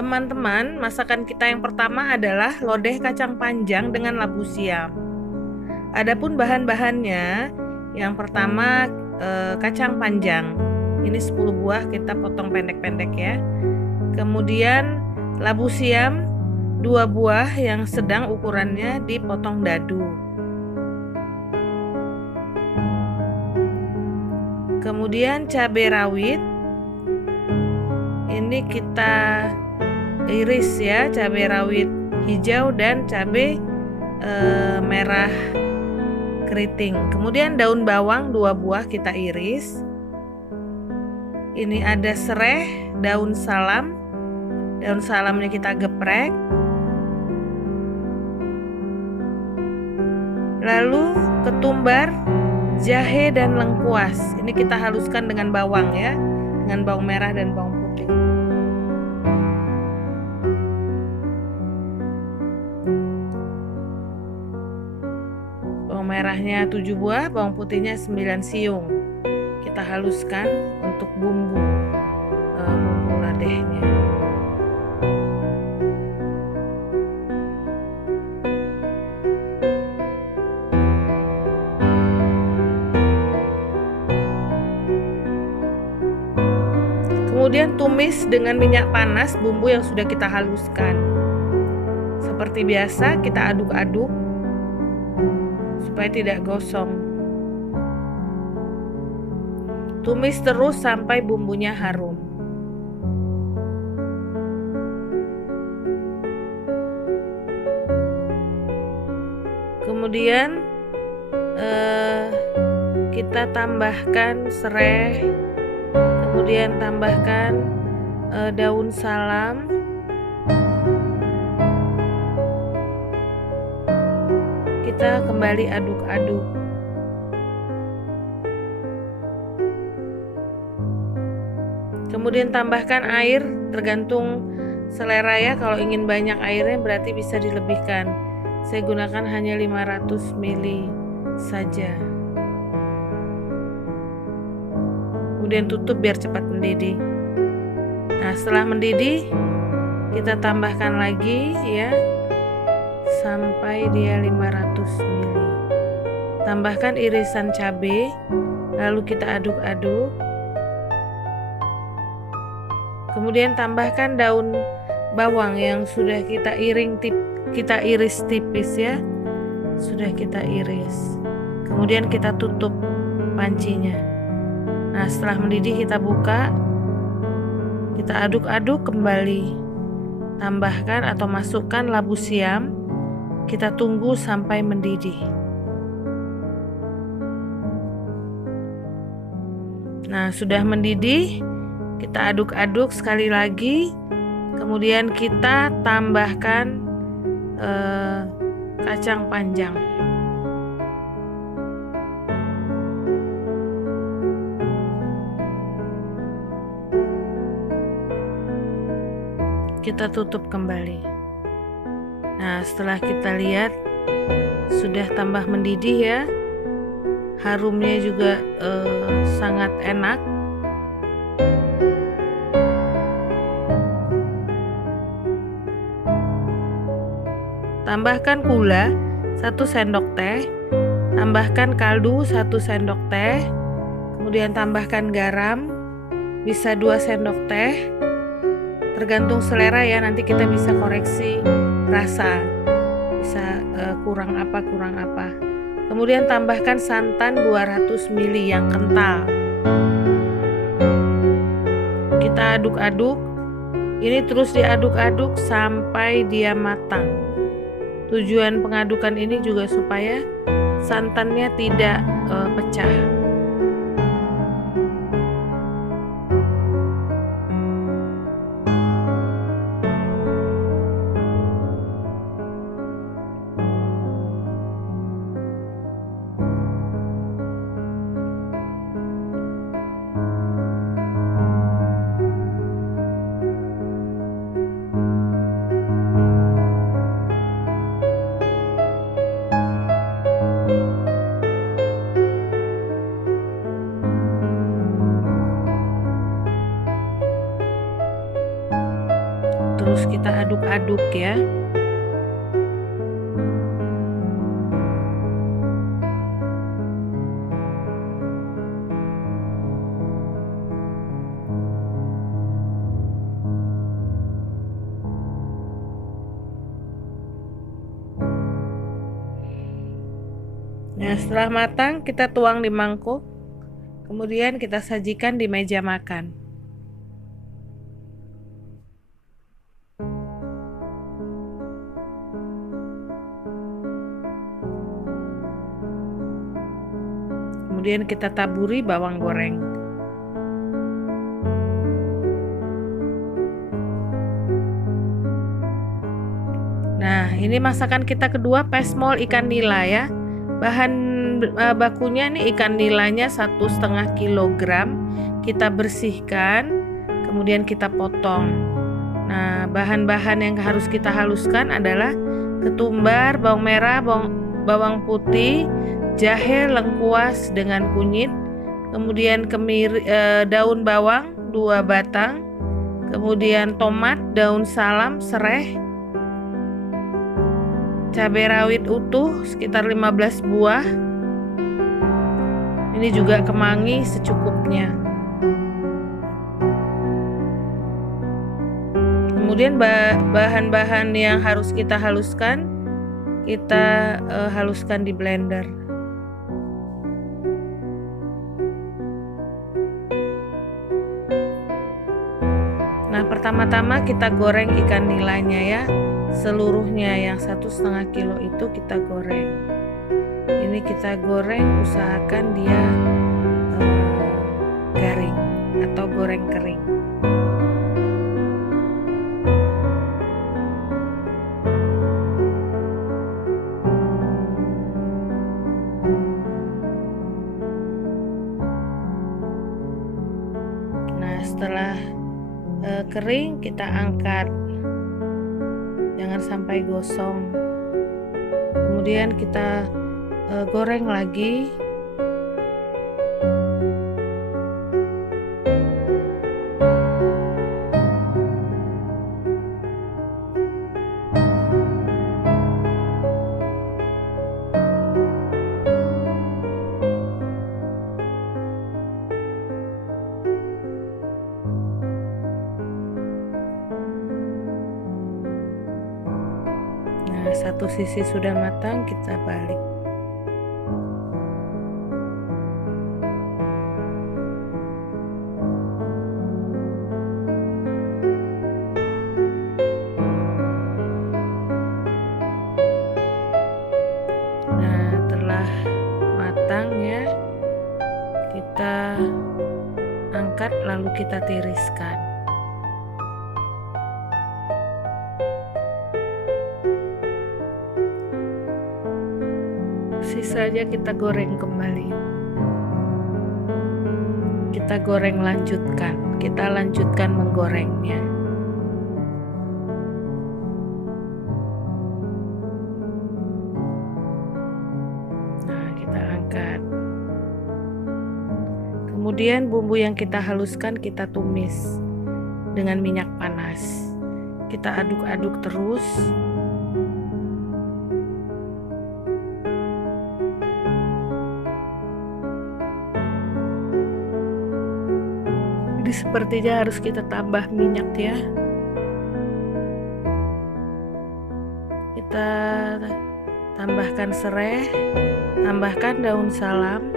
teman-teman, masakan kita yang pertama adalah lodeh kacang panjang dengan labu siam. Adapun bahan-bahannya, yang pertama kacang panjang. Ini 10 buah kita potong pendek-pendek ya. Kemudian labu siam 2 buah yang sedang ukurannya dipotong dadu. Kemudian cabai rawit. Ini kita iris ya, cabai rawit hijau dan cabai merah keriting. Kemudian daun bawang 2 buah kita iris. Ini ada sereh, daun salam. Daun salamnya kita geprek. Lalu ketumbar, jahe dan lengkuas. Ini kita haluskan dengan bawang ya, dengan bawang merah dan bawang putih. Bawang merahnya 7 buah, bawang putihnya 9 siung. Kita haluskan untuk bumbu lodehnya. Kemudian tumis dengan minyak panas bumbu yang sudah kita haluskan. Seperti biasa kita aduk-aduk supaya tidak gosong. Tumis terus sampai bumbunya harum. Kemudian kita tambahkan sereh. Kemudian tambahkan daun salam. Kita kembali aduk-aduk. Kemudian tambahkan air, tergantung selera ya. Kalau ingin banyak airnya berarti bisa dilebihkan. Saya gunakan hanya 500 ml saja. Kemudian tutup biar cepat mendidih. Nah, setelah mendidih kita tambahkan lagi ya sampai dia 500 ml. Tambahkan irisan cabai, lalu kita aduk-aduk. Kemudian tambahkan daun bawang yang sudah kita iris tipis ya. Sudah kita iris. Kemudian kita tutup pancinya. Nah, setelah mendidih kita buka, kita aduk-aduk kembali. Tambahkan atau masukkan labu siam. Kita tunggu sampai mendidih. Nah, sudah mendidih, kita aduk-aduk sekali lagi. Kemudian kita tambahkan kacang panjang. Kita tutup kembali. Nah, setelah kita lihat sudah tambah mendidih ya, harumnya juga sangat enak. Tambahkan gula 1 sendok teh, tambahkan kaldu 1 sendok teh, kemudian tambahkan garam bisa 2 sendok teh. Tergantung selera ya, nanti kita bisa koreksi rasa, bisa kurang apa. Kemudian tambahkan santan 200 ml yang kental. Kita aduk-aduk. Ini terus diaduk-aduk sampai dia matang. Tujuan pengadukan ini juga supaya santannya tidak pecah. terus kita aduk-aduk ya. Nah, setelah matang kita tuang di mangkuk, kemudian kita sajikan di meja makan. Kemudian kita taburi bawang goreng. Nah, ini masakan kita kedua, pesmol ikan nila ya. Bahan bakunya nih ikan nilanya 1,5 kilogram. Kita bersihkan, kemudian kita potong. Nah, bahan-bahan yang harus kita haluskan adalah ketumbar, bawang merah, bawang putih, jahe, lengkuas dengan kunyit, kemudian daun bawang 2 batang, kemudian tomat, daun salam, serai, cabai rawit utuh sekitar 15 buah. Ini juga kemangi secukupnya. Kemudian bahan-bahan yang harus kita haluskan, kita haluskan di blender. Nah, pertama-tama kita goreng ikan nilanya ya. Seluruhnya yang 1,5 kilo itu kita goreng. Ini kita goreng, usahakan dia garing atau goreng kering. Nah, setelah kering kita angkat. Jangan sampai gosong. Kemudian kita goreng lagi. Nah, satu sisi sudah matang, kita balik. Nah, telah matang ya, kita angkat lalu kita tiriskan. Sisanya kita goreng kembali. Kita goreng lanjutkan. Kita lanjutkan menggorengnya. Nah, kita angkat. Kemudian bumbu yang kita haluskan kita tumis dengan minyak panas. Kita aduk-aduk terus. Jadi sepertinya harus kita tambah minyak ya. Kita tambahkan serai, tambahkan daun salam.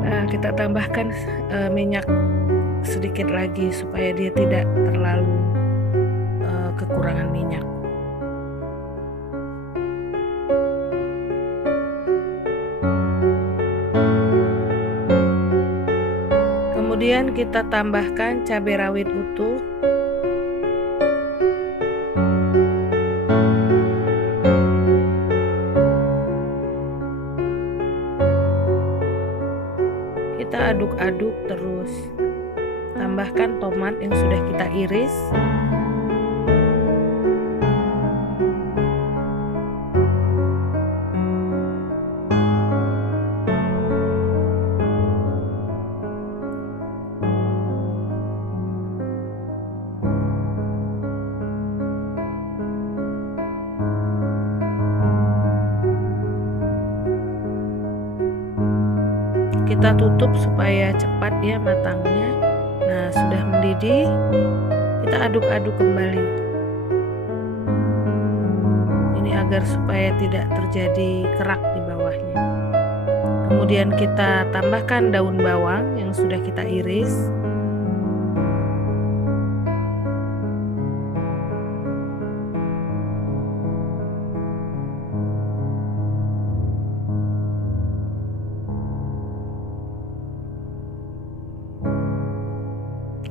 Nah, kita tambahkan minyak sedikit lagi supaya dia tidak terlalu kekurangan minyak. Kemudian kita tambahkan cabai rawit utuh. Kita aduk-aduk terus. Tambahkan tomat yang sudah kita iris. Kita tutup supaya cepat ya matangnya. Nah, sudah mendidih, kita aduk-aduk kembali. Ini agar supaya tidak terjadi kerak di bawahnya. Kemudian kita tambahkan daun bawang yang sudah kita iris.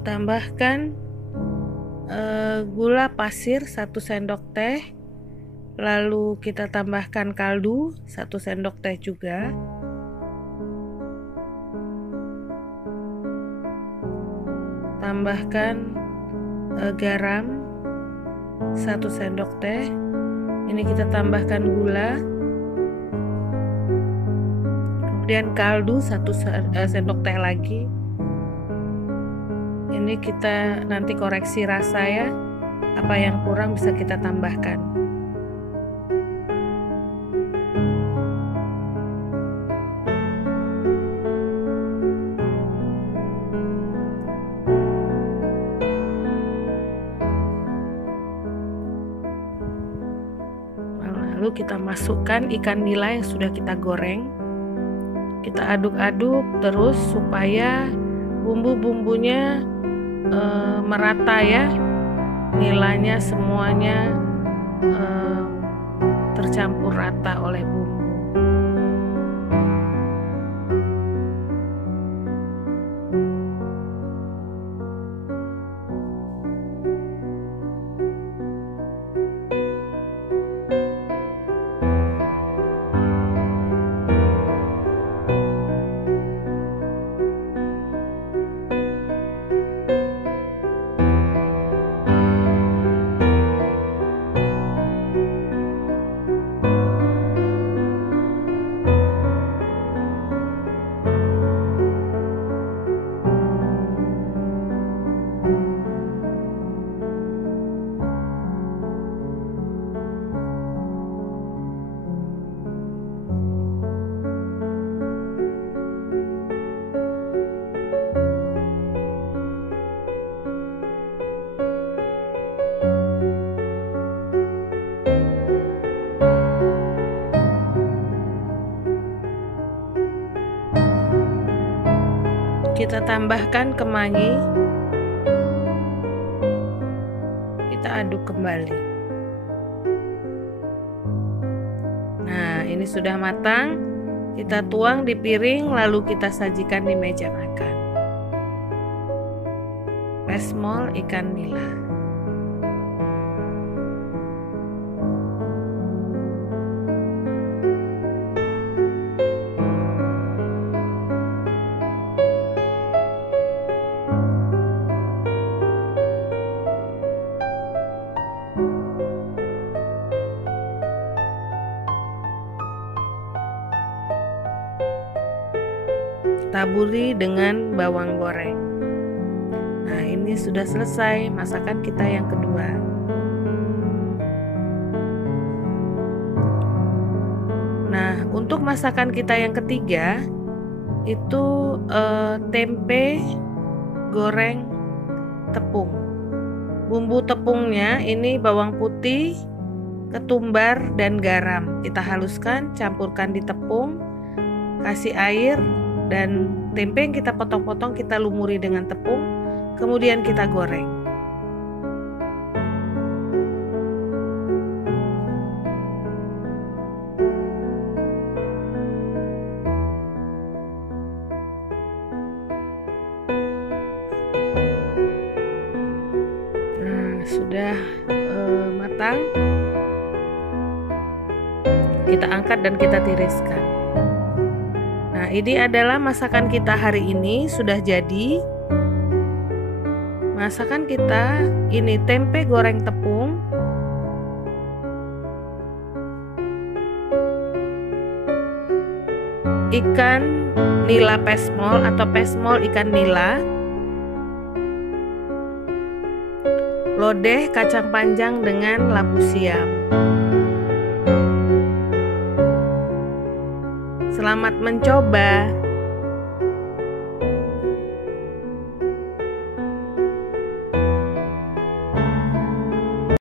Tambahkan gula pasir 1 sendok teh, lalu kita tambahkan kaldu 1 sendok teh juga. Tambahkan garam 1 sendok teh. Ini kita tambahkan gula, kemudian kaldu 1 sendok teh lagi. Ini kita nanti koreksi rasa ya, apa yang kurang bisa kita tambahkan. Lalu kita masukkan ikan nila yang sudah kita goreng. Kita aduk-aduk terus supaya bumbu-bumbunya merata ya, nilanya semuanya tercampur rata oleh bumbu. Kita tambahkan kemangi, kita aduk kembali. Nah, ini sudah matang, kita tuang di piring lalu kita sajikan di meja makan. Pesmol ikan nila. Taburi dengan bawang goreng. Nah, ini sudah selesai masakan kita yang kedua. Nah, untuk masakan kita yang ketiga itu tempe goreng tepung. Bumbu tepungnya ini bawang putih, ketumbar, dan garam. Kita haluskan, campurkan di tepung, kasih air, dan tempe yang kita potong-potong kita lumuri dengan tepung, kemudian kita goreng. Nah, sudah matang, kita angkat dan kita tiriskan. Nah, ini adalah masakan kita hari ini, sudah jadi. Masakan kita ini tempe goreng tepung, ikan nila pesmol atau pesmol ikan nila, lodeh kacang panjang dengan labu siam. Selamat mencoba.